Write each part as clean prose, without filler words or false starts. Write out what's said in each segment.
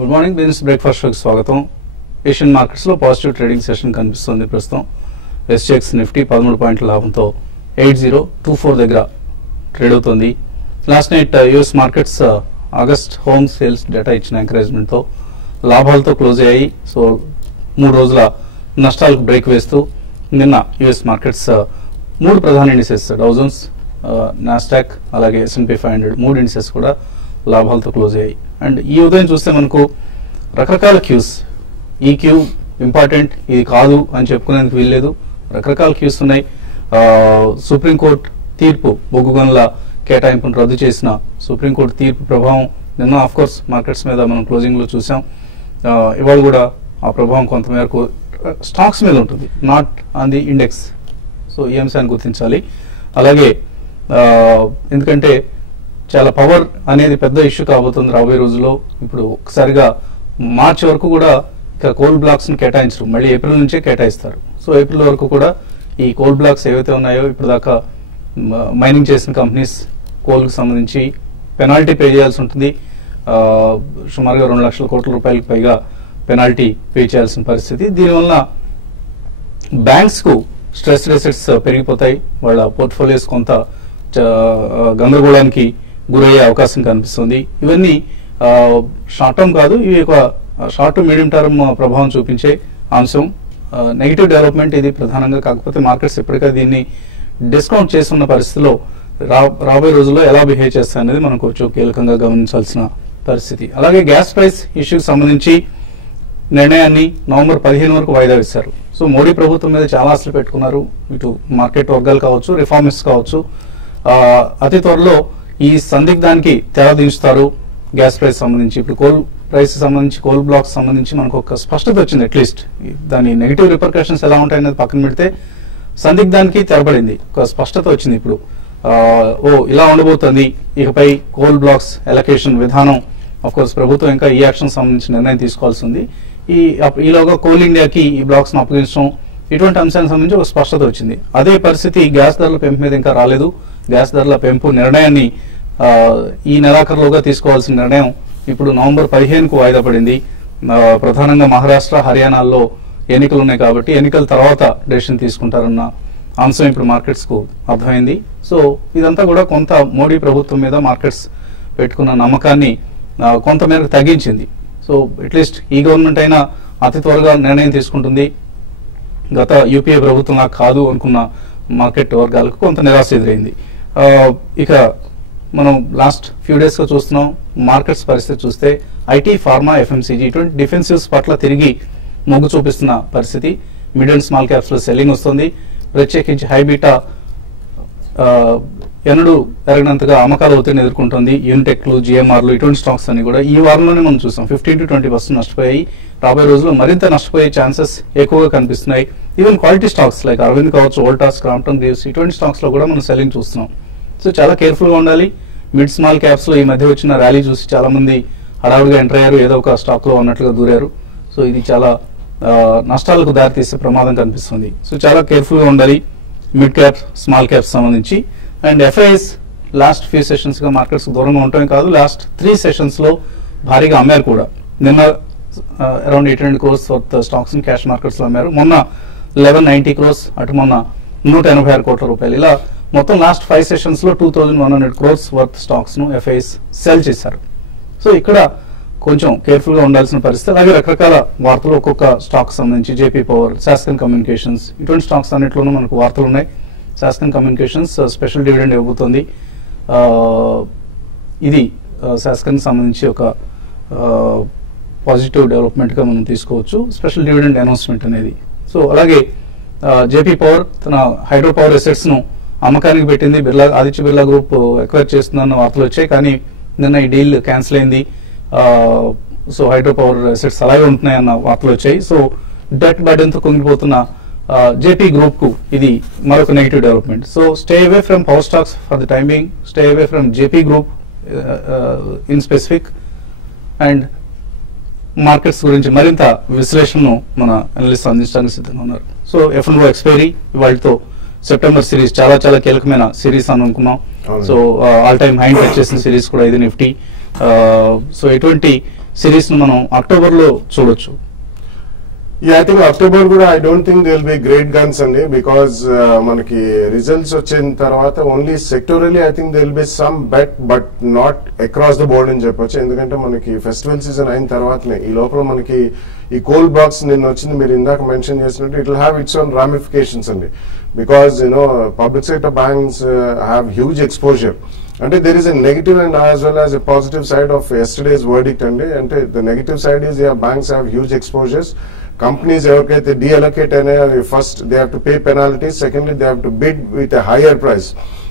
Good morning business breakfast షోకి స్వాగతం. Asian markets లో పాజిటివ్ ట్రేడింగ్ సెషన్ కనిపిస్తుంది. ప్రస్తుతం ఎస్జెక్స్ నిఫ్టీ 13 పాయింట్ల లాభంతో 8024 దగ్గర ట్రేడ్ అవుతుంది. Last night US markets August home sales data ఇచ్చిన ఎంకరేజ్మెంట్ తో లాభాలతో క్లోజ్ అయ్యాయి. సో 3 రోజుల నష్టాలకు బ్రేక్ వేస్తూ నిన్న యుఎస్ మార్కెట్స్ 3 ప్రధాన ఇండిసెస్ డౌ జోన్స్, నాస్డాక్ అలాగే S&P 500 3 ఇండిసెస్ కూడా లాభాలతో క్లోజ్ అయ్యాయి. అండ్ ఈ ఉదయం చూస్తే మనకు రకరకాల క్యూస్, ఈ క్యూ ఇంపార్టెంట్, ఇది కాదు అని చెప్పుకునేందుకు వీల్లేదు. రకరకాల క్యూస్ ఉన్నాయి. సుప్రీంకోర్టు తీర్పు, బొగ్గు గనుల కేటాయింపును రద్దు చేసిన సుప్రీంకోర్టు తీర్పు ప్రభావం నిన్న ఆఫ్ కోర్స్ మార్కెట్స్ మీద మనం క్లోజింగ్ లో చూసాం. ఇవాళ కూడా ఆ ప్రభావం కొంతమేరకు స్టాక్స్ మీద ఉంటుంది, not on the index. So ఈ అంశాన్ని గుర్తించాలి. అలాగే ఎందుకంటే చాలా పవర్ అనేది పెద్ద ఇష్యూ కాబోతుంది రాబోయే రోజుల్లో. ఇప్పుడు ఒకసారిగా మార్చి వరకు కూడా ఇక కోల్ బ్లాక్స్ ని కేటాయించరు, మళ్ళీ ఏప్రిల్ నుంచే కేటాయిస్తారు. సో ఏప్రిల్ వరకు కూడా ఈ కోల్ బ్లాక్స్ ఏవైతే ఉన్నాయో ఇప్పుడు దాకా మైనింగ్ చేసిన కంపెనీస్ కోల్ కు సంబంధించి పెనాల్టీ పే చేయాల్సి ఉంటుంది. సుమారుగా 2 లక్షల కోట్ల రూపాయలకు పైగా పెనాల్టీ పే చేయాల్సిన పరిస్థితి. దీనివల్ల బ్యాంక్స్ కు స్ట్రెస్ రెసెట్స్ పెరిగిపోతాయి, వాళ్ళ పోర్ట్ఫోలియోస్ కొంత గందరగోళానికి గురయ్యే అవకాశం కనిపిస్తుంది. ఇవన్నీ షార్ట్ టర్మ్ కాదు, ఇవి ఒక షార్ట్ టు మీడియం టర్మ్ ప్రభావం చూపించే అంశం. నెగిటివ్ డెవలప్మెంట్ ఇది ప్రధానంగా. కాకపోతే మార్కెట్స్ ఇప్పటికే దీన్ని డిస్కౌంట్ చేస్తున్న పరిస్థితిలో రాబోయే రోజుల్లో ఎలా బిహేవ్ చేస్తాయి అనేది మనం కొంచెం కీలకంగా గమనించాల్సిన పరిస్థితి. అలాగే గ్యాస్ ప్రైస్ ఇష్యూకి సంబంధించి నిర్ణయాన్ని నవంబర్ 15 వరకు వాయిదా వేశారు. సో మోడీ ప్రభుత్వం మీద చాలా ఆశలు పెట్టుకున్నారు, ఇటు మార్కెట్ వర్గాలు కావచ్చు, రిఫార్మిస్ట్ కావచ్చు. అతి త్వరలో ఈ సందిగ్ధానికి తెర దించుతారు గ్యాస్ ప్రైస్ సంబంధించి. ఇప్పుడు కోల్ ప్రైస్ సంబంధించి, కోల్ బ్లాక్స్ సంబంధించి మనకు ఒక స్పష్టత వచ్చింది. అట్లీస్ట్ దాని నెగిటివ్ రిపర్కషన్స్ ఎలా ఉంటాయనేది పక్కన పెడితే సందిగ్ధానికి తెరబడింది, ఒక స్పష్టత వచ్చింది. ఇప్పుడు ఇలా ఉండబోతుంది ఇకపై కోల్ బ్లాక్స్ ఎలకేషన్ విధానం. ఆఫ్ కోర్స్ ప్రభుత్వం ఇంకా ఈ యాక్షన్ సంబంధించి నిర్ణయం తీసుకోవాల్సి ఉంది. ఈలోగా కోల్ ఇండియాకి ఈ బ్లాక్స్ ను అప్పగించడం, ఇటువంటి అంశానికి సంబంధించి ఒక స్పష్టత వచ్చింది. అదే పరిస్థితి గ్యాస్ ధరల పెంపు మీద ఇంకా రాలేదు. గ్యాస్ ధరల పెంపు నిర్ణయాన్ని ఈ నెలాఖరులోగా తీసుకోవాల్సిన నిర్ణయం ఇప్పుడు నవంబర్ 15కు వాయిదా పడింది. ప్రధానంగా మహారాష్ట్ర, హర్యానాల్లో ఎన్నికలు ఉన్నాయి కాబట్టి ఎన్నికల తర్వాత డెసిషన్ తీసుకుంటారన్న అంశం ఇప్పుడు మార్కెట్స్ కు అర్థమైంది. సో ఇదంతా కూడా కొంత మోడీ ప్రభుత్వం మీద మార్కెట్స్ పెట్టుకున్న నమ్మకాన్ని కొంతమేరకు తగ్గించింది. సో అట్లీస్ట్ ఈ గవర్నమెంట్ అయినా అతి త్వరగా నిర్ణయం తీసుకుంటుంది, గత యూపీఏ ప్రభుత్వంలా కాదు అనుకున్న మార్కెట్ వర్గాలకు కొంత నిరాశ ఎదురైంది. ఇక మనం లాస్ట్ ఫ్యూ డేస్ గా చూస్తున్నాం మార్కెట్స్ పరిస్థితి చూస్తే ఐటీ, ఫార్మా, ఎఫ్ఎంసీజీ ఇటువంటి డిఫెన్సివ్స్ పట్ల తిరిగి మొగ్గు చూపిస్తున్న పరిస్థితి. మిడ్ అండ్ స్మాల్ క్యాప్స్ లో సెల్లింగ్ వస్తుంది. ప్రత్యేకించి హైబీటా ఎన్నడూ ఎరగనంతగా అమ్మకాల ఒత్తిడిని ఎదుర్కొంటుంది. యూనిటెక్లు, జిఎంఆర్లు ఇటువంటి స్టాక్స్ అన్ని కూడా ఈ వారంలోనే మనం చూసాం 15 to 20% నష్టపోయాయి. రాబోయే రోజుల్లో మరింత నష్టపోయే ఛాన్సెస్ ఎక్కువగా కనిపిస్తున్నాయి. Even quality stocks like Arvind కావచ్చు, వోల్టాస్, క్రాంప్టన్ గ్రీవ్స్ ఇటువంటి స్టాక్స్ లో కూడా మనం సెల్లింగ్ చూస్తున్నాం. సో చాలా కేర్ఫుల్ గా ఉండాలి. మిడ్ స్మాల్ క్యాప్స్ లో ఈ మధ్య వచ్చిన ర్యాలీ చూసి చాలా మంది హడావుడిగా ఎంటర్ అయ్యారు, ఏదో ఒక స్టాక్ లో ఉన్నట్లుగా దూరారు. సో ఇది చాలా నష్టాలకు దారితీసే ప్రమాదం కనిపిస్తుంది. సో చాలా కేర్ఫుల్ గా ఉండాలి మిడ్ క్యాప్, స్మాల్ క్యాప్స్ సంబంధించి. And FIIs last few sessions గా మార్కెట్స్ దూరంగా ఉండటమే కాదు, లాస్ట్ 3 సెషన్స్ లో భారీగా అమ్మారు కూడా. నిన్న అరౌండ్ 800 crores వర్త్ స్టాక్స్ ని క్యాష్ మార్కెట్స్ లో అమ్మారు. మొన్న 1190 crores, అటు మొన్న 186 కోట్ల రూపాయలు. ఇలా మొత్తం లాస్ట్ 5 సెషన్స్ లో 2100 crores వర్త్ స్టాక్స్ ను ఎఫ్ఐఎస్ సెల్ చేశారు. సో ఇక్కడ కొంచెం కేర్ఫుల్ గా ఉండాల్సిన పరిస్థితి. అలాగే రకరకాల వార్తలు ఒక్కొక్క స్టాక్ సంబంధించి జేపీ పవర్, శాస్కన్ కమ్యూనికేషన్స్ ఇటువంటి స్టాక్స్ అన్నింటిలోనూ మనకు వార్తలు ఉన్నాయి. శాస్కన్ కమ్యూనికేషన్స్ స్పెషల్ డివిడెండ్ ఇవ్వబోతోంది. ఇది శాస్కన్ సంబంధించి ఒక పాజిటివ్ డెవలప్మెంట్ గా మనం తీసుకోవచ్చు, స్పెషల్ డివిడెండ్ అనౌన్స్మెంట్ అనేది. సో అలాగే జేపీ పవర్ తన హైడ్రో పవర్ అసెట్స్ ను అమ్మకానికి పెట్టింది. ఆదిత్య బిర్లా గ్రూప్ ఎక్వైర్ చేస్తుందన్న వార్తలు వచ్చాయి, కానీ నిన్న ఈ డీల్ క్యాన్సిల్ అయింది. సో హైడ్రో పవర్ అసెట్స్ అలాగే ఉంటున్నాయన్న వార్తలు వచ్చాయి. సో డెట్ బర్డెన్ తో కుంగిపోతున్న జేపీ గ్రూప్ కు ఇది మరొక negative development. So stay away from power stocks for the time being, stay away from JP group in specific. And markets గురించి మరింత విశ్లేషణను మన అనలిస్ట్ అందించడానికి సిద్ధంగా ఉన్నారు. సో F&O ఎక్స్పైరీ ఇవాళతో సెప్టెంబర్ సిరీస్ చాలా చాలా కీలకమైన సిరీస్ అని అనుకున్నాం. So all time high touch చేసిన సిరీస్ కూడా ఇది నిఫ్టీ. సో ఎటువంటి సిరీస్ ను మనం అక్టోబర్ లో చూడొచ్చు? Yeah, I think October కూడా I don't think there will be great guns అండి, because మనకి రిజల్ట్స్ వచ్చిన తర్వాత only సెక్టోరల్లీ I think there will be some bet, but not across the board అని చెప్పొచ్చు. ఎందుకంటే మనకి ఫెస్టివల్ సీజన్ అయిన తర్వాతనే ఈ లోపల మనకి ఈ కోల్ బాక్స్ నిన్న వచ్చింది, మీరు ఇందాక మెన్షన్ చేసినట్టు it will have its own ramifications అండి, because public sector banks have huge exposure. అంటే there is a negative and as well as a positive side of yesterday's verdict అండి. అంటే the negative side is banks have huge exposures. Companies ఎవరికైతే deallocate అయినాయో first they have to pay penalties, secondly they have to bid with a higher price.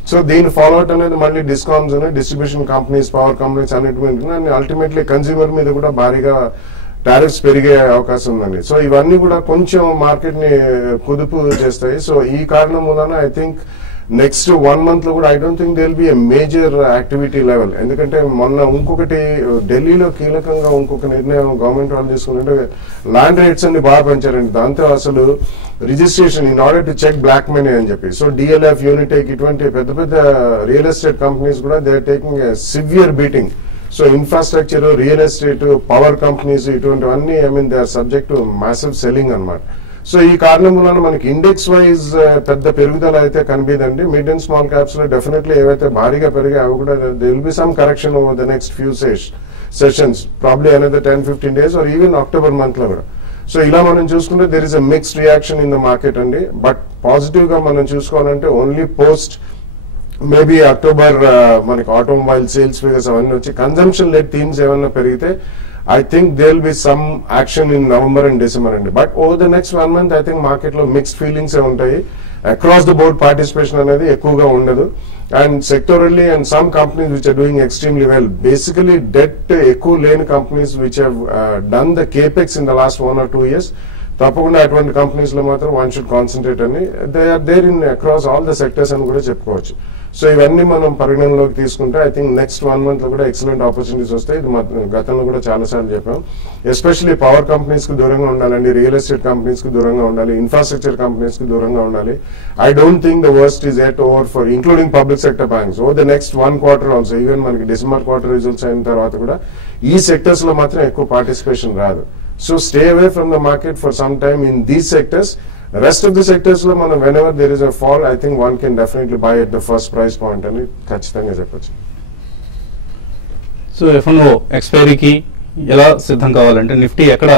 So దీని fallout అనేది మళ్ళీ discoms distribution companies, power companies అన్నిటి మీద and ultimately consumer మీద కూడా భారీగా టారిఫ్స్ పెరిగే అవకాశం ఉందండి. సో ఇవన్నీ కూడా కొంచెం మార్కెట్ ని కుదుపు చేస్తాయి. సో ఈ కారణం వలన ఐ థింక్ నెక్స్ట్ 1 month లో కూడా I don't think they will B a major activity level. ఎందుకంటే మొన్న ఇంకొకటి ఢిల్లీలో కీలకంగా ఇంకొక నిర్ణయం గవర్నమెంట్ వాళ్ళు తీసుకుంటే ల్యాండ్ రేట్స్ అన్ని బాగా పెంచారండి. దాంతో అసలు registration in order to check black money అని చెప్పి, సో డిఎల్ఎఫ్, యూనిటెక్ ఇటువంటి పెద్ద పెద్ద రియల్ ఎస్టేట్ కంపెనీస్ కూడా they are taking a severe beating. So infrastructure, real estate, power companies ఇటువంటివన్నీ they are subject to massive selling అన్నమాట. So ఈ కారణం వలన మనకి ఇండెక్స్ వైజ్ పెద్ద పెరుగుదల అయితే కనిపిదండి. మిడ్ అండ్ స్మాల్ క్యాప్స్ లో డెఫినెట్లీ ఏవైతే భారీగా పెరిగాయి అవి కూడా they will be some correction over the next few sessions, probably another 10-15 days or even October month లో కూడా. సో ఇలా మనం చూసుకుంటే there is a mixed reaction in the market అండి. బట్ పాజిటివ్ గా మనం చూసుకోవాలంటే ఓన్లీ పోస్ట్ మేబీ అక్టోబర్ మనకి ఆటోమొబైల్ సేల్స్ ఫిగర్స్ అవన్నీ వచ్చి కన్జంప్షన్ లెడ్ థీమ్స్ ఏమన్నా పెరిగితే I think there will be some action in November and December అండి. But over the next 1 month I think market లో మిక్స్డ్ ఫీలింగ్స్ ఉంటాయి. Across the board participation అనేది ఎక్కువగా ఉండదు. And sectorally and some companies which are doing extremely well, basically debt ఎక్కువ లేని companies which have done the capex in the last 1 or 2 years, తప్పకుండా అటువంటి companies లో మాత్రం వన్ షుడ్ కాన్సన్ట్రేట్ అని they are there in across all the sectors అని కూడా చెప్పుకోవచ్చు. సో ఇవన్నీ మనం పరిగణనలోకి తీసుకుంటే ఐ థింక్ నెక్స్ట్ 1 month లో కూడా ఎక్సలెంట్ ఆపర్చునిటీస్ వస్తాయి. ఇది గతంలో కూడా చాలా సార్లు చెప్పాం. ఎస్పెషల్లీ పవర్ కంపెనీస్ కి దూరంగా ఉండాలండి, రియల్ ఎస్టేట్ కంపెనీస్ కి దూరంగా ఉండాలి, ఇన్ఫ్రాస్ట్రక్చర్ కంపెనీస్ కి దూరంగా ఉండాలి. I don't think the worst is at over for including public sector banks over the next 1 quarter also. Even మనకి డిసెంబర్ క్వార్టర్ రిజల్ట్స్ అయిన తర్వాత కూడా ఈ సెక్టర్స్ లో మాత్రం ఎక్కువ పార్టిసిపేషన్ రాదు. So stay away from the market for some time in these sectors. Rest of the sectors లో మనం whenever there is a fall, I think one can definitely buy at the first price point అని ఖచ్చితంగా చెప్పొచ్చు. So F&O ఎక్స్పైరీకి ఎలా సిద్ధం కావాలంటే Nifty ఎక్కడ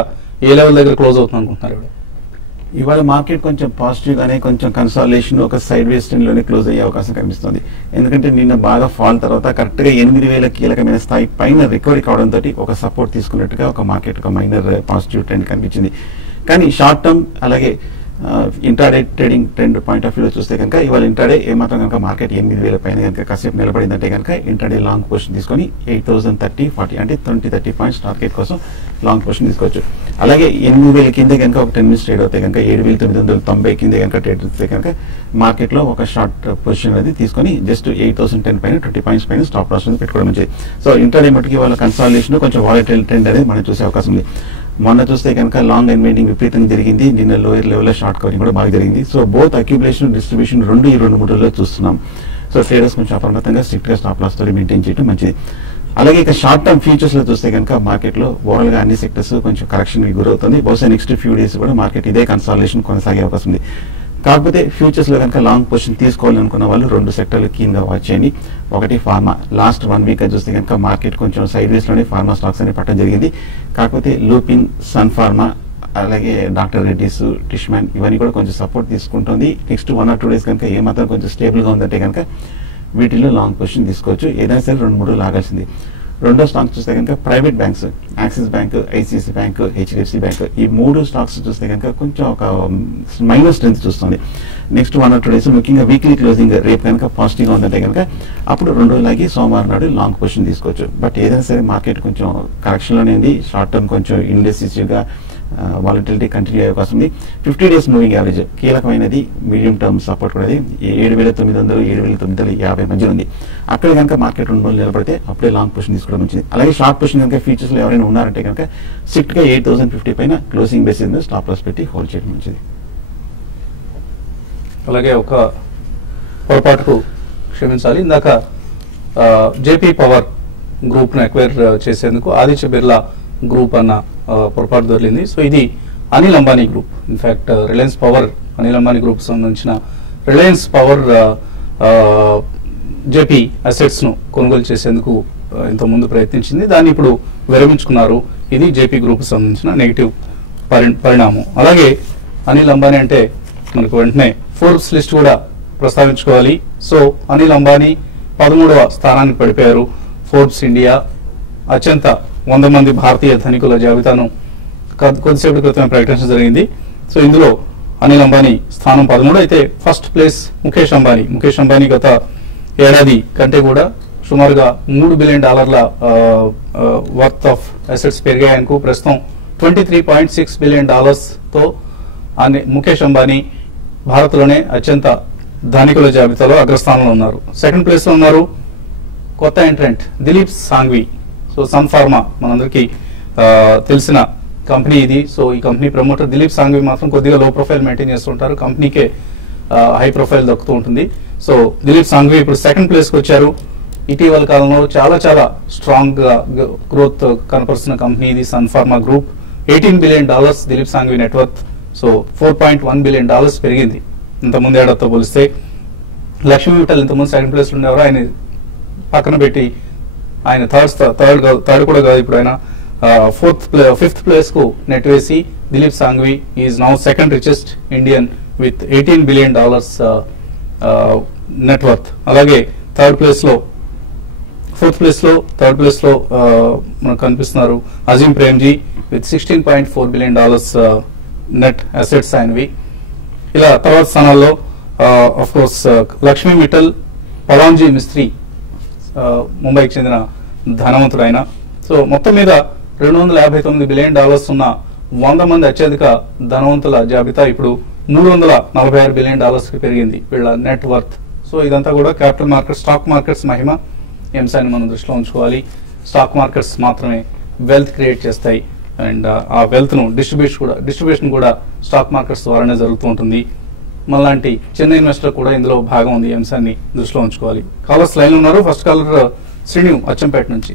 ఏ level దగ్గర క్లోజ్ అవుతుంది అనుకుంటున్నారు? ఇవాళ మార్కెట్ కొంచెం పాజిటివ్ గానే కొంచెం కన్సాలిడేషన్ ఒక సైడ్ వేస్ ట్రెండ్ లోనే క్లోజ్ అయ్యే అవకాశం కనిపిస్తుంది. ఎందుకంటే నిన్న బాగా ఫాల్ తర్వాత కరెక్ట్ గా 8,000 కీలకమైన స్థాయి పైన రికవరీ కావడంతో ఒక సపోర్ట్ తీసుకున్నట్టుగా ఒక మార్కెట్ ఒక మైనర్ పాజిటివ్ ట్రెండ్ కనిపించింది. కానీ షార్ట్ టర్మ్ అలాగే intraday trading trend point of వ్యూలో చూస్తే కనుక ఇవాళ ఇంట్రాడే ఏమాత్రం కనుక మార్కెట్ 8,000 పైన కనుక కాసేపు నిలబడిందంటే కనుక ఇంట్రాడే లాంగ్ పొజిషన్ తీసుకొని 8,030-40 అంటే 20-30 పాయింట్స్ టార్గెట్ కోసం లాంగ్ పొజిషన్ తీసుకోవచ్చు. అలాగే 8,000 కింద కనుక ఒక 10 minutes ట్రేడ్ అవుతాయి కనుక 7,990 కింద కనుక ట్రేడ్ అవుతాయి కనుక మార్కెట్ లో ఒక షార్ట్ పొజిషన్ అనేది తీసుకొని జస్ట్ 8,010 పైన 20 పాయింట్స్ పైన స్టాప్ లాస్ పెట్టుకోవడం మంచిది. సో ఇంట్రాడే మటుకి వాళ్ళ కన్సాలిడేషన్ కొంచెం వాలటైల్ ట్రెండ్ అనేది మనం చూసే అవకాశం ఉంది. మొన్న చూస్తే కనుక లాంగ్ అన్వైండింగ్ విపరీతంగా జరిగింది, నిన్న లోయర్ లెవెల్లో షార్ట్ కవరింగ్ కూడా బాగా జరిగింది. సో బోత్ అక్యుములేషన్ డిస్ట్రిబ్యూషన్ రెండు ఈ 2-3 రోజుల్లో చూస్తున్నాం. సో ట్రేడర్స్ కొంచెం అప్రమత్తంగా స్ట్రిక్ట్ గా స్టాప్ లాస్ తో మెయింటైన్ చేయడం మంచిది. అలాగే ఇక షార్ట్ టర్మ్ ఫ్యూచర్స్ లో చూస్తే కనుక మార్కెట్ లో ఓవరాల్ గా అన్ని సెక్టర్స్ కొంచెం కరెక్షన్ కి గురవుతుంది. బహుశా నెక్స్ట్ ఫ్యూ డేస్ కూడా మార్కెట్ ఇదే కన్సాలిడేషన్ కొనసాగే అవకాశం ఉంది. కాకపోతే ఫ్యూచర్స్ లో కనుక లాంగ్ పొజిషన్ తీసుకోవాలనుకున్న వాళ్ళు 2 సెక్టర్లు కీన్ గా వాచ్ చేయండి. ఒకటి ఫార్మా. లాస్ట్ 1 week చూస్తే కనుక మార్కెట్ కొంచెం సైడ్ వేస్ లోనే ఫార్మా స్టాక్స్ అని పట్టడం జరిగింది. కాకపోతే లూపిన్, సన్ ఫార్మా, అలాగే డాక్టర్ రెడ్డిస్, టిష్మాన్ ఇవన్నీ కూడా కొంచెం సపోర్ట్ తీసుకుంటుంది. నెక్స్ట్ 1 or 2 days కనుక ఏమాత్రం కొంచెం స్టేబుల్ గా ఉందంటే కనుక వీటిలో లాంగ్ పొజిషన్ తీసుకోవచ్చు. ఏదైనా సరే 2-3 లాగాల్సింది. రెండో స్టాక్స్ చూస్తే కనుక private banks, axis bank, ICICI bank, HDFC bank ఈ 3 స్టాక్స్ చూస్తే కనుక కొంచెం ఒక మైనస్ స్ట్రెంత్ చూస్తుంది. నెక్స్ట్ 1 or 2 days ముఖ్యంగా వీక్లీ క్లోజింగ్ రేపు కనుక పాజిటివ్ గా ఉందంటే కనుక అప్పుడు 2 రోజులకి సోమవారం నాడు లాంగ్ పొజిషన్ తీసుకోవచ్చు. బట్ ఏదైనా సరే మార్కెట్ కొంచెం కరెక్షన్ లోనే ఉంది. షార్ట్ టర్మ్ కొంచెం ఇండెసిసివ్ గా వాలటిలిటీ కంటిన్యూ అయ్యే అవకాశం ఉంది. 50 days మూవింగ్ యావరేజ్ కీలకమైనది. మీడియం టర్మ్ సపోర్ట్ కూడా 7,900, 7,950 మధ్య ఉంది. అక్కడ కనుక మార్కెట్ 2 రోజులు నిలబడితే అప్పుడే లాంగ్ పొజిషన్ తీసుకోవడం మంచిది. అలాగే షార్ట్ పొజిషన్ కనుక ఫ్యూచర్స్ లో ఎవరైనా ఉన్నారంటే కనుక స్ట్రిక్ట్ గా 8,050 పైన క్లోజింగ్ బేసిస్ మీద స్టాప్ లాస్ పెట్టి హోల్డ్ చేయడం మంచిది. అలాగే ఒక పొరపాటుకు క్షమించాలి, ఇందాక జేపీ పవర్ గ్రూప్ ను అక్వైర్ చేసేందుకు ఆదిత్య బిర్లా గ్రూప్ అన్న పొరపాటు దొరికింది. సో ఇది Anil Ambani group. In fact Reliance power Anil Ambani group సంబంధించిన రిలయన్స్ పవర్ జేపీ అసెట్స్ ను కొనుగోలు చేసేందుకు ఇంతకుముందు ప్రయత్నించింది. దాన్ని ఇప్పుడు విరమించుకున్నారు. ఇది జేపీ గ్రూప్ సంబంధించిన నెగిటివ్ పరిణామం. అలాగే అనిల్ అంబానీ అంటే మనకు వెంటనే ఫోర్బ్స్ లిస్ట్ కూడా ప్రస్తావించుకోవాలి. సో అనిల్ అంబానీ 13వ స్థానానికి పడిపోయారు. ఫోర్బ్స్ ఇండియా అత్యంత 100 మంది భారతీయ ధనికుల జాబితాను కొద్దిసేపటి క్రితమే ప్రకటించడం జరిగింది. సో ఇందులో అనిల్ అంబానీ స్థానం 13. అయితే ఫస్ట్ ప్లేస్ ముఖేష్ అంబానీ. ముఖేష్ అంబానీ గత ఏడాది కంటే కూడా సుమారుగా $3 బిలియన్ వర్త్ ఆఫ్ అసెట్స్ పెరిగాయనుకు. ప్రస్తుతం $23.6 బిలియన్ తో ముఖేష్ అంబానీ భారత్లోనే అత్యంత ధనికుల జాబితాలో అగ్రస్థానంలో ఉన్నారు. సెకండ్ ప్లేస్ లో ఉన్నారు కొత్త entrant Dilip Sanghvi. So Sun Pharma మనందరికీ తెలిసిన కంపెనీ ఇది. సో ఈ కంపెనీ ప్రమోటర్ దిలీప్ సాంఘ్వి మాత్రం కొద్దిగా లో ప్రొఫైల్ మెయింటైన్ చేస్తుంటారు. కంపెనీకే హై ప్రొఫైల్ దక్కుతూ ఉంటుంది. సో దిలీప్ సాంఘ్వి ఇప్పుడు సెకండ్ ప్లేస్ కి వచ్చారు. ఇటీవల కాలంలో చాలా చాలా స్ట్రాంగ్ గా గ్రోత్ కనపరుస్తున్న కంపెనీ ఇది Sun Pharma group. $18 billion Dilip Sanghvi net worth. So $4.1 billion పెరిగింది ఇంతకుముందు ఏడాదితో పోలిస్తే. లక్ష్మీ మిట్టల్ ఇంతకుముందు సెకండ్ ప్లేస్ లో ఉండేవారు. ఆయన పక్కన పెట్టి ఆయన థర్డ్ కూడా కాదు, ఇప్పుడు ఆయన ఫిఫ్త్ ప్లేస్ కు నెట్వేసి Dilip Sanghvi is now second richest Indian with $18 billion net worth. అలాగే థర్డ్ ప్లేస్ లో మనకు కనిపిస్తున్నారు Azim Premji with $16.4 billion net assets ఆయనవి. ఇలా తర్వాత స్థానాల్లో ఆఫ్ కోర్స్ లక్ష్మీ మిట్టల్, పలాంజీ మిస్త్రీ ముంబైకి చెందిన ధనవంతుడు ఆయన. సో మొత్తం మీద $259 బిలియన్ ఉన్న 100 మంది అత్యధిక ధనవంతుల జాబితా ఇప్పుడు $346 బిలియన్ కి పెరిగింది వీళ్ళ నెట్ వర్త్. సో ఇదంతా కూడా క్యాపిటల్ మార్కెట్, స్టాక్ మార్కెట్స్ మహిమ. ఈ అంశాన్ని మనం దృష్టిలో ఉంచుకోవాలి. స్టాక్ మార్కెట్స్ మాత్రమే వెల్త్ క్రియేట్ చేస్తాయి అండ్ ఆ వెల్త్ ను డిస్ట్రిబ్యూషన్ కూడా స్టాక్ మార్కెట్స్ ద్వారానే జరుగుతూ ఉంటుంది. మనలాంటి చిన్న ఇన్వెస్టర్ కూడా ఇందులో భాగం ఉంది. ఈ అంశాన్ని దృష్టిలో ఉంచుకోవాలి. కాలర్స్ లైన్ ఉన్నారు. ఫస్ట్ కాలర్ శ్రీను అచ్చంపేట నుంచి.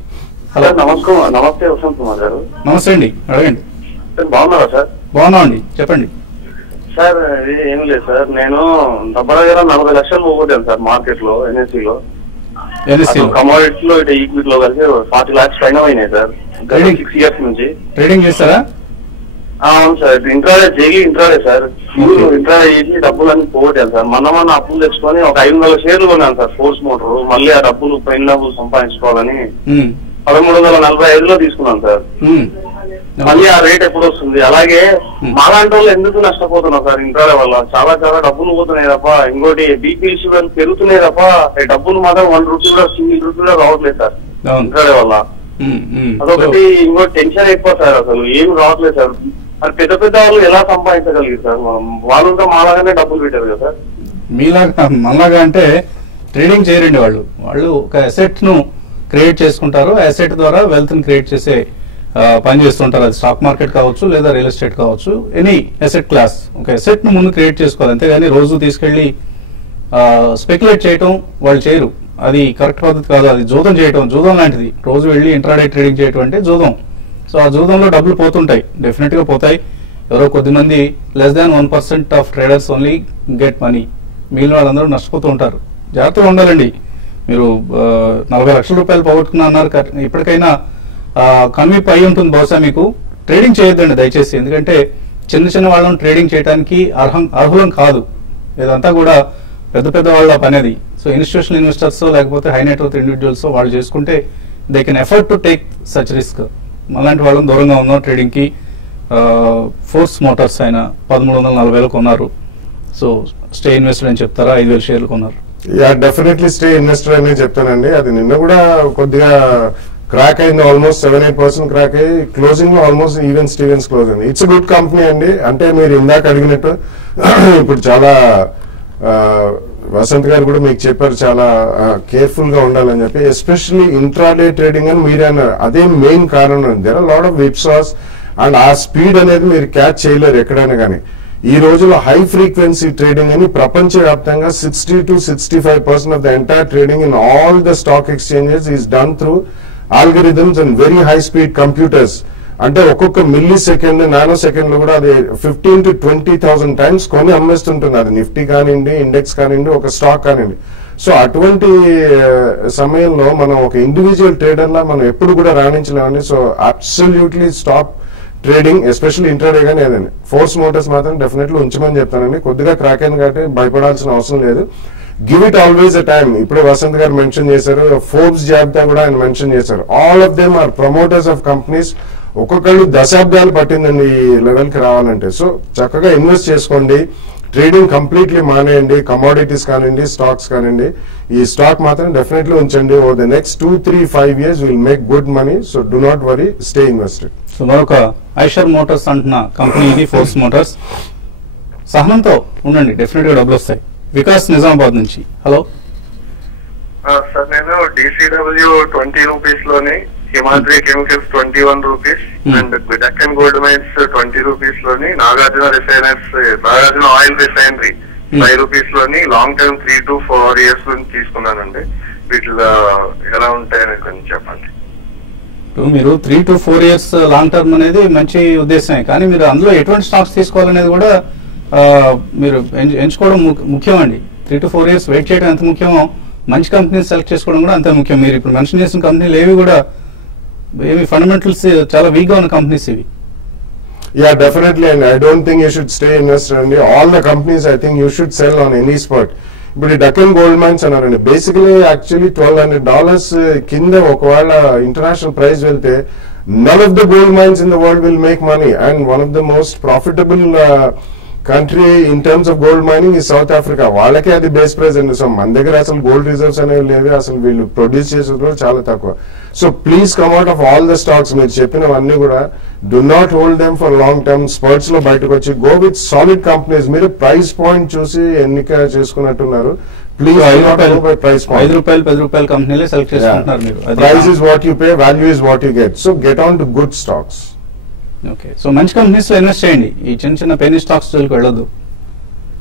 హలో, నమస్తే వసంత్ కుమార్ గారు. నమస్తే అండి, అడగండి. బాగున్నారా సార్? బాగున్నామండి, చెప్పండి సార్. ఏం లేదు సార్, నేను దగ్గర 40 లక్షలు పోగొట్టాను సార్ మార్కెట్ లో, ఎన్ఎస్సీలో. కమోడిటీస్ లో ఇటు ఈక్విటీ లో కలిసి 40 lakhs పైన అయినాయి సార్ 6 years నుంచి. ట్రేడింగ్ చేస్తారా? అవును సార్, ఇంట్రాడే సార్. ఇంట్రాడే చేసి డబ్బులన్నీ పోగొట్టాను సార్. మొన్న అప్పులు తెచ్చుకొని ఒక 500 షేర్లు కొన్నాను సార్ ఫోర్స్ మోటార్. మళ్ళీ ఆ పైన డబ్బులు సంపాదించుకోవాలని 1345లో తీసుకున్నాను సార్. మళ్ళీ ఆ రేట్ ఎప్పుడు వస్తుంది? అలాగే మాలాంటి వాళ్ళు ఎందుకు నష్టపోతున్నాం సార్ ఇంట్రాడే వల్ల? చాలా చాలా డబ్బులు పోతున్నాయి తప్ప, ఇంకోటి బీపీ షుగర్ పెరుగుతున్నాయి తప్ప డబ్బులు మాత్రం ₹1 కూడా ₹1 కూడా రావట్లేదు సార్ ఇంట్రాడే వల్ల. అదొకటి. ఇంకోటి టెన్షన్ ఎక్కువ సార్, అసలు ఏం రావట్లేదు సార్. మరి పెద్ద పెద్ద వాళ్ళు ఎలా సంపాదించగలిగారు సార్? వాళ్ళంతా మాలాగానే డబ్బులు పెట్టారు కదా సార్. మీలాగా మనలాగా అంటే ట్రేడింగ్ చేయరండి వాళ్ళు. ఒక అసెట్ ను క్రియేట్ చేసుకుంటారు. అసెట్ ద్వారా వెల్త్ ని క్రియేట్ చేసే పని చేస్తుంటారు. అది స్టాక్ మార్కెట్ కావచ్చు లేదా రియల్ ఎస్టేట్ కావచ్చు, ఎనీ అసెట్ క్లాస్. ఒక అసెట్ ను ముందు క్రియేట్ చేసుకోవాలి, అంతేగాని రోజు తీసుకెళ్లి స్పెక్యులేట్ చేయటం వాళ్ళు చేయరు. అది కరెక్ట్ పద్ధతి కాదు. అది జూదం చేయటం, జూదం లాంటిది. రోజు వెళ్ళి ఇంట్రాడే ట్రేడింగ్ చేయటం అంటే జూదం. సో ఆ జూదంలో డబ్బులు పోతుంటాయి, డెఫినెట్ గా పోతాయి. ఎవరో కొద్దిమంది <1% of traders only get money. మిగిలిన వాళ్ళందరూ నష్టపోతూ ఉంటారు. జాగ్రత్తగా ఉండాలండి. మీరు 40 లక్షల రూపాయలు పోగొట్టుకున్నా అన్నారు. ఇప్పటికైనా కన్విప్ అయి ఉంటుంది బహుశా మీకు. ట్రేడింగ్ చేయొద్దండి దయచేసి, ఎందుకంటే చిన్న వాళ్ళని ట్రేడింగ్ చేయడానికి అర్హులం కాదు. ఇదంతా కూడా పెద్ద పెద్ద వాళ్ళ పని అది. సో ఇన్స్టిట్యూషనల్ ఇన్వెస్టర్స్ లేకపోతే హై నెట్ వర్త్ ఇండివిజువల్స్ వాళ్ళు చేసుకుంటే they can effort to take such risk. అలాంటి వాళ్ళని దూరంగా ఉన్నాం ట్రేడింగ్ కి. ఫోర్స్ మోటార్స్ ఆయన 1340 కొన్నారు. సో స్టే ఇన్వెస్టర్ అని చెప్తారా? 5000 షేర్లు కొన్నారు. డెఫినెట్లీ స్టే ఇన్వెస్టర్ అనే చెప్తానండి. అది నిన్న కూడా కొద్దిగా క్రాక్ అయింది, ఆల్మోస్ట్ 7-8% క్రాక్ అయ్యి క్లోజింగ్ లో ఆల్మోస్ట్ ఈవెన్ స్టీవెన్స్ క్లోజ్ అయింది. ఇట్స్ గుడ్ కంపెనీ అండి. అంటే మీరు ఇందాక అడిగినట్టు ఇప్పుడు చాలా వసంత్ గారు కూడా మీకు చెప్పారు చాలా కేర్ఫుల్ గా ఉండాలని చెప్పి, ఎస్పెషల్లీ ఇంట్రాడే ట్రేడింగ్ అని మీరే అన్నారు. అదే మెయిన్ కారణం. There are lot of whipsaws and ఆ స్పీడ్ అనేది మీరు క్యాచ్ చేయలేరు ఎక్కడైనా కానీ. ఈ రోజుల్లో హై ఫ్రీక్వెన్సీ ట్రేడింగ్ అని ప్రపంచవ్యాప్తంగా 60 to 65% of the entire trading in all the stock exchanges is done through algorithms and very high speed computers. అంటే ఒక్కొక్క మిల్లీ సెకండ్ నానో సెకండ్ లో కూడా అది 15,000 to 20,000 టైమ్స్ కొని అమ్మేస్తుంటుంది. అది నిఫ్టీ కానివ్వండి, ఇండెక్స్ కానివ్వండి, ఒక స్టాక్ కానివ్వండి. సో అటువంటి సమయంలో మనం ఒక ఇండివిజువల్ ట్రేడర్ లా మనం ఎప్పుడు కూడా రాణించలేమని. So absolutely stop trading, especially intraday కానీ ఏదండి. ఫోర్స్ మోటార్స్ మాత్రం డెఫినెట్లీ ఉంచమని చెప్తానండి. కొద్దిగా క్రాక్ అయింది కాబట్టి భయపడాల్సిన అవసరం లేదు. Give it always a time. ఇప్పుడే వసంత్ గారు మెన్షన్ చేశారు, ఫోర్బ్స్ జాబితా కూడా ఆయన మెన్షన్ చేశారు. All of them are promoters of companies. ఒక్కొక్కళ్ళు దశాబ్దాలు పట్టిందండి ఈ లెవెల్ కి రావాలంటే. సో చక్కగా ఇన్వెస్ట్ చేసుకోండి, ట్రేడింగ్ కంప్లీట్లీ మానేయండి. కమోడిటీస్ కానివ్వండి, స్టాక్స్ కానివ్వండి, ఈ స్టాక్ మాత్రం డెఫినెట్లీ ఉంచండి. Over the next 2, 3, 5 years will make good money. So do not worry, stay invested. So మరొక ఐషర్ మోటార్స్ అంటున్న కంపెనీ ఇది, ఫోర్స్ మోటార్స్. సహనంతో ఉండండి, డెఫినెట్ గా డబ్బులు వస్తాయి. వికాస్ నిజామాబాద్ నుంచి. హలో సార్, నేను DCW 20 రూపీస్ లోని, Himadri chemicals 21 rupees and Deccan gold mines 20 rupees లోని, నాగార్జున ఆయిల్ రిఫైనరీ 5 రూపీస్ లోని లాంగ్ టర్మ్ 3 to 4 years నుంచి తీసుకున్నానండి. వీటిలో ఎలా ఉంటాయని కొంచెం చెప్పండి. మీరు 3 to 4 years లాంగ్ టర్మ్ అనేది మంచి ఉద్దేశమే, కానీ మీరు అందులో ఎటువంటి స్టాక్స్ తీసుకోవాలనేది కూడా మీరు ఎంచుకోవడం ముఖ్యం అండి. 3 to 4 years వెయిట్ చేయడం ఎంత ముఖ్యమో మంచి కంపెనీస్ సెలెక్ట్ చేసుకోవడం కూడా అంతే ముఖ్యం. మీరు ఇప్పుడు మెన్షన్ చేసిన కంపెనీలు ఏవి కూడా ఏవి ఫండమెంటల్స్ చాలా వీక్ గా ఉన్న కంపెనీస్ ఇవి. Yeah, definitely, and I don't think you should stay invested in all the companies. I think you should sell on any spot. ఇప్పుడు ఈ డక్కన్ గోల్డ్ మైన్స్ అన్నారండి, బేసికలీ యాక్చువల్లీ $1,200 కింద ఒకవేళ ఇంటర్నేషనల్ ప్రైస్ వెళ్తే none of the gold mines in the world will make money, and one of the most profitable country in terms of gold mining is South Africa. వాళ్ళకే అది base price అండి. So మన దగ్గర అసలు gold reserves అనేవి లేవు, అసలు వీళ్ళు ప్రొడ్యూస్ చేసేది కూడా చాలా తక్కువ. So please come out of all the stocks. మీరు చెప్పినవన్నీ కూడా do not hold them for long term. Spurts లో బయటకు వచ్చి గో విత్ సాలిడ్ కంపెనీస్. మీరు ప్రైస్ పాయింట్ చూసి ఎన్నిక చేసుకున్నట్టున్నారు. ప్లీజ్ ప్రైస్ పాయింట్ ₹5, ₹10 కంపెనీలే సెలెక్ట్ చేసుకుంటున్నారు మీరు. Price is what you pay, value is what you get. So get on to good stocks. Okay, so మంచి companies లో ఇన్వెస్ట్ చేయండి. ఈ చిన్న చిన్న పెన్నీ స్టాక్స్ జోలికి వెళ్ళొద్దు.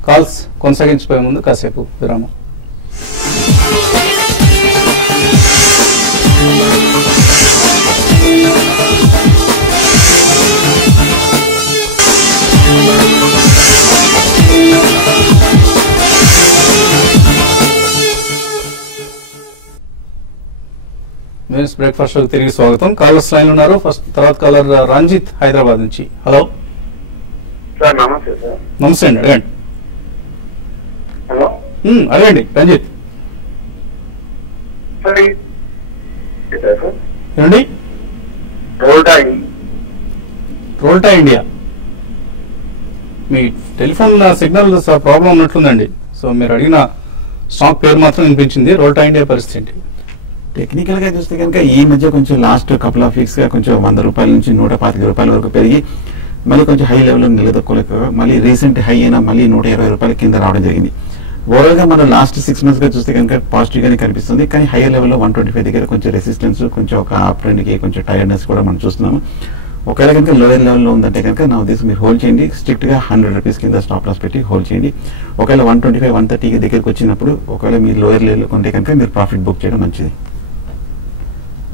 కాల్స్ కొనసాగించిపోయే ముందు కాసేపు విరామం. బ్రేక్ఫాస్ట్ షోకి తిరిగి స్వాగతం. కాలర్స్ లైన్ ఉన్నారు. ఫస్ట్ తర్వాత కాలర్ రంజిత్ హైదరాబాద్ నుంచి. హలో సార్, నమస్తే సార్. నమస్తే అండి, అడగండి. హలో, అడగండి రంజిత్. సార్ ఏమండి? రోల్టా ఇండియా. మీ టెలిఫోన్ సిగ్నల్ ప్రాబ్లం ఉన్నట్లుందండి. సో మీరు అడిగిన స్టాక్ పేరు మాత్రం వినిపించింది. రోల్టా ఇండియా పరిస్థితి ఏంటి? టెక్నికల్ గా చూస్తే కనుక ఈ మధ్య కొంచెం లాస్ట్ కపుల్ ఆఫ్ వీక్స్ గా కొంచెం ₹100 నుంచి ₹125 వరకు పెరిగి మళ్ళీ కొంచెం హై లెవెల్లో నిలదొక్కలేక మళ్ళీ రీసెంట్ హై అయినా మళ్ళీ ₹120 కింద రావడం జరిగింది. ఓవరాల్ గా మనం లాస్ట్ 6 months గా చూస్తే కనుక పాజిటివ్ గానే కనిపిస్తుంది. కానీ హైయర్ లెవెల్లో 125 దగ్గర కొంచెం రెసిస్టెన్స్, కొంచెం ఒక అప్ ట్రెండ్ కి కొంచెం టైర్డ్నెస్ కూడా మనం చూస్తున్నాము. ఒకవేళ కనుక లోయర్ లెవెల్లో ఉందంటే కనుక నా ఉద్దేశం మీరు హోల్డ్ చేయండి. స్ట్రిక్ట్ గా ₹100 కింద స్టాప్ లాస్ పెట్టి హోల్డ్ చేయండి. ఒకవేళ 125, 130 దగ్గరకు వచ్చినప్పుడు ఒకవేళ మీరు లోయర్ లెవెల్లో కొంటే కనుక మీరు ప్రాఫిట్ బుక్ చేయడం మంచిది.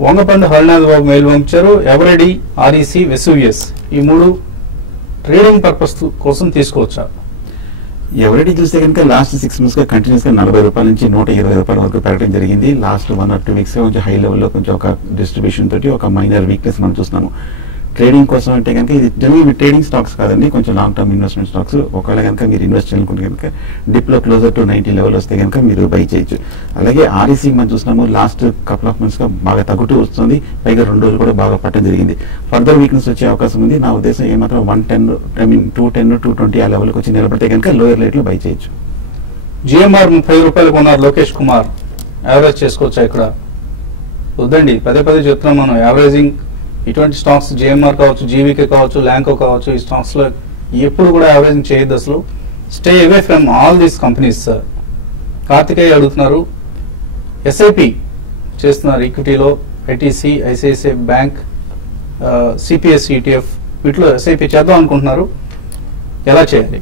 వంగపండు హరినాథ్ బాబు మెయిల్ పంపించారు. ఎవరెడీ, REC, వెసూవియస్ ఈ 3 ట్రేడింగ్ పర్పస్ కోసం తీసుకోవచ్చా? ఎవరైతే చూస్తే కనుక లాస్ట్ 6 months గా కంటిన్యూస్ గా ₹40 నుంచి ₹120 వరకు పెరగడం జరిగింది. లాస్ట్ 1 or 2 weeks గా కొంచెం హై లెవెల్లో కొంచెం ఒక డిస్ట్రిబ్యూషన్ తోటి ఒక మైనర్ వీక్నెస్ మనం చూస్తున్నాము. ట్రేడింగ్ కోసం అంటే కనుక ఇది జనరల్ ట్రేడింగ్ స్టాక్స్ కాదండి, కొంచెం లాంగ్ టర్మ్ ఇన్వెస్ట్మెంట్ స్టాక్స్. ఒకవేళ కనుక మీరు ఇన్వెస్ట్ చేయాలనుకుంటే కనుక డిప్ లో క్లోజర్ టు 90 లెవెల్ వస్తే కనుక మీరు బై చేయొచ్చు. అలాగే REC మనం చూస్తున్నాము లాస్ట్ కపుల్ ఆఫ్ మంత్స్ గా బాగా తగ్గుతూ వస్తుంది. పైగా 2 రోజులు కూడా బాగా పట్టడం జరిగింది. ఫర్దర్ వీక్నెస్ వచ్చే అవకాశం ఉంది. నా ఉద్దేశం ఏమాత్రం 210, 220 ఆ లెవెల్కి వచ్చి నిలబడితే కనుక లోయర్ రేట్ లో బై చేయొచ్చు. GMR ₹30 కొన్నారు లోకేష్ కుమార్. యావరేజ్ చేసుకోవచ్చా ఇక్కడ? వద్దండి, పదే చెప్తున్నాం మనం. యావరేజింగ్ ఇటువంటి స్టాక్స్ GMR కావచ్చు, GVK కావచ్చు, ల్యాంకో కావచ్చు, ఈ స్టాక్స్ లో ఎప్పుడు కూడా యావరేజింగ్ చేయొద్దు అసలు. Stay away from all these companies. Karthikeya అడుగుతున్నారు, SIP చేస్తున్నారు ఈక్విటీలో, ITC, ICICI bank, CPS ETF వీటిలో SIP చేద్దాం అనుకుంటున్నారు, ఎలా చేయాలి?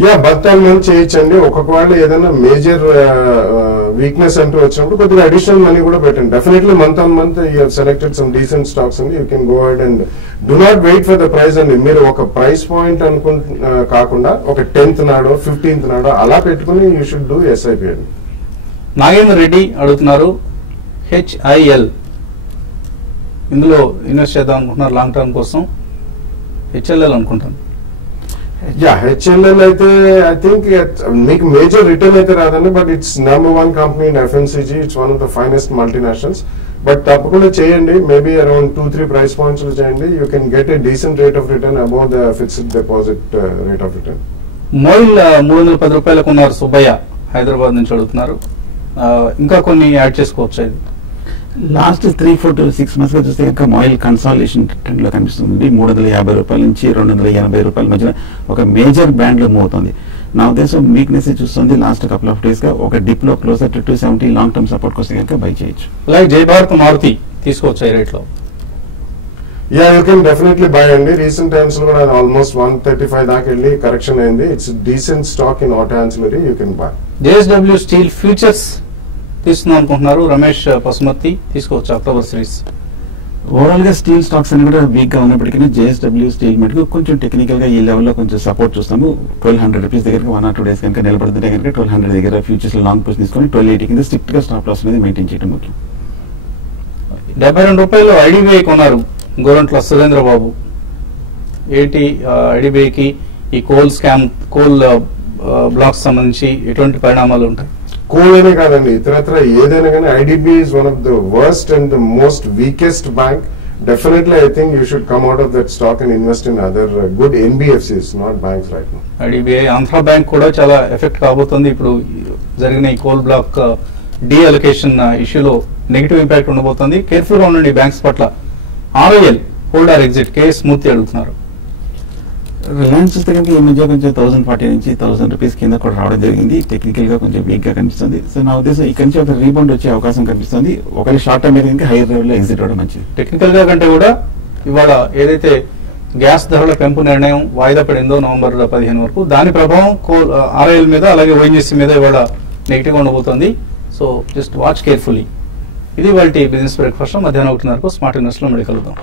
యా మంత్ ఆన్ మంత్ చేయొచ్చండి. ఒక్కొక్కవేళ ఏదైనా మేజర్ వీక్నెస్ అంటూ వచ్చినప్పుడు కొద్దిగా అడిషనల్ మనీ కూడా పెట్టండి. Definitely month on month you have selected some decent stocks అండి, you can go ahead and do not wait for the price అండి. మీరు ఒక ప్రైస్ పాయింట్ కాకుండా ఒక 10th నాడో 15th నాడో అలా పెట్టుకుని యూ షుడ్ డూ ఎస్ఐపి అండి. నాగేంద్ర రెడ్డి అడుగుతున్నారు HIL ఇందులో ఇన్వెస్ట్ చేద్దాం అనుకుంటున్నారు లాంగ్ టర్మ్ కోసం. HLL అనుకుంటాను. యా HLL అయితే ఐ థింక్ మీకు మేజర్ రిటర్న్ అయితే రాదండి, but it's number 1 company in FMCG. It's one of the finest multinationals. But తప్పకుండా చేయండి, మేబీ అరౌండ్ 2-3 ప్రైస్ పాయింట్స్ లో చేయండి. You can get a decent rate of return above the fixed deposit rate of return. MOIL 310 రూపాయలకు ఉన్నారు సుబ్బయ్య హైదరాబాద్ నుంచి అడుగుతున్నారు. ఇంకా కొన్ని యాడ్ చేసుకోవచ్చు. ఇది లాస్ట్ 3-4 to 6 months గా చూస్తే కనుక మాయిల్ కన్సాలిడేషన్ ట్రెండ్ లో కనిపిస్తుంది. 350 రూపాయల నుంచి 280 రూపాయల మధ్యన ఒక మేజర్ బ్యాండ్ లో మూవ్ అవుతుంది. నా ఉద్దేశం వీక్నెస్ చూస్తుంది. లాస్ట్ కపుల్ ఆఫ్ డేస్ గా ఒక డిప్ లో closer to 270 long term support కోసం కనుక బై చేయొచ్చు. అలాగే జై భారత్ మారుతి తీసుకోవచ్చు ఈ రేట్ లో. Yeah you can definitely by అండి. రీసెంట్ టైమ్స్ లో కూడా ఆల్మోస్ట్ 135 దాకా వెళ్ళి కరెక్షన్ అయింది. It's decent stock in auto ancillary, you can buy. JSW steel futures తీసుకుందాం అనుకుంటున్నారు రమేష్ పసుమర్తి. తీసుకోవచ్చు అక్టోబర్ సిరీస్. ఓవరాల్ గా స్టీల్ స్టాక్స్ అని కూడా వీక్ గా ఉన్నప్పటికీ JSW స్టీల్ మటుకు కొంచెం టెక్నికల్ గా ఈ లెవెల్లో కొంచెం సపోర్ట్ చూస్తాము. 1200 రూపీస్ దగ్గర 1 or 2 days కనుక నిలబడుతుంటే కనుక 1200 దగ్గర ఫ్యూచర్స్ లో లాంగ్ పొజిషన్ తీసుకొని 1280 కింద స్ట్రిక్ట్ గా స్టాప్ లాస్ అనేది మెయింటైన్ చేయడం ముఖ్యం. 72 రూపాయలు IDBI కొన్నారు గోరంట్ల సురేంద్ర బాబు. ఏంటి IDBIకి ఈ కోల్ బ్లాక్స్ సంబంధించి ఎటువంటి పరిణామాలు ఉంటాయి? కోల్ అనే కాదండి, ఇతరత్ర ఏదైనా కానీ IDBI is one of the worst and the most weakest bank. Definitely I think you should come out of that stock and invest in other good NBFCs, not banks right now. IDBI Andhra bank కూడా చాలా effect కాబోతుంది. ఇప్పుడు జరిగిన ఈ coal block deallocation ఇష్యూలో negative impact ఉండబోతుంది. Careful గా ఉండండి బ్యాంక్స్ పట్ల. RIL hold or exit KS Murthy అడుగుతున్నారు. రిలయన్స్ చూస్తే కనుక ఈ మధ్య కొంచెం 1040 నుంచి 1000 రూపీస్ కింద కూడా రావడం జరిగింది. టెక్నికల్ గా కొంచెం వీక్ గా కనిపిస్తుంది. సో నా ఉద్దేశం ఇక్కడ నుంచి ఒక రీబౌండ్ వచ్చే అవకాశం కనిపిస్తుంది. ఒకరి షార్ట్ టర్మ్ మీద హైయర్ లెవెల్ లో ఎగ్జిట్ అవ్వడం మంచిది. టెక్నికల్ గా కంటే కూడా ఇవాళ ఏదైతే గ్యాస్ ధరల పెంపు నిర్ణయం వాయిదా పడిందో నవంబర్ 15 వరకు, దాని ప్రభావం RIL మీద అలాగే ONGC మీద ఇవాళ నెగిటివ్ గా ఉండబోతోంది. So just watch carefully. ఇది వాళ్ళ బిజినెస్ బ్రేక్ఫాస్ట్. మధ్యాహ్నం 1:30 స్మార్ట్ ఇన్వెస్ట్ లో మళ్ళీ కలుద్దాం.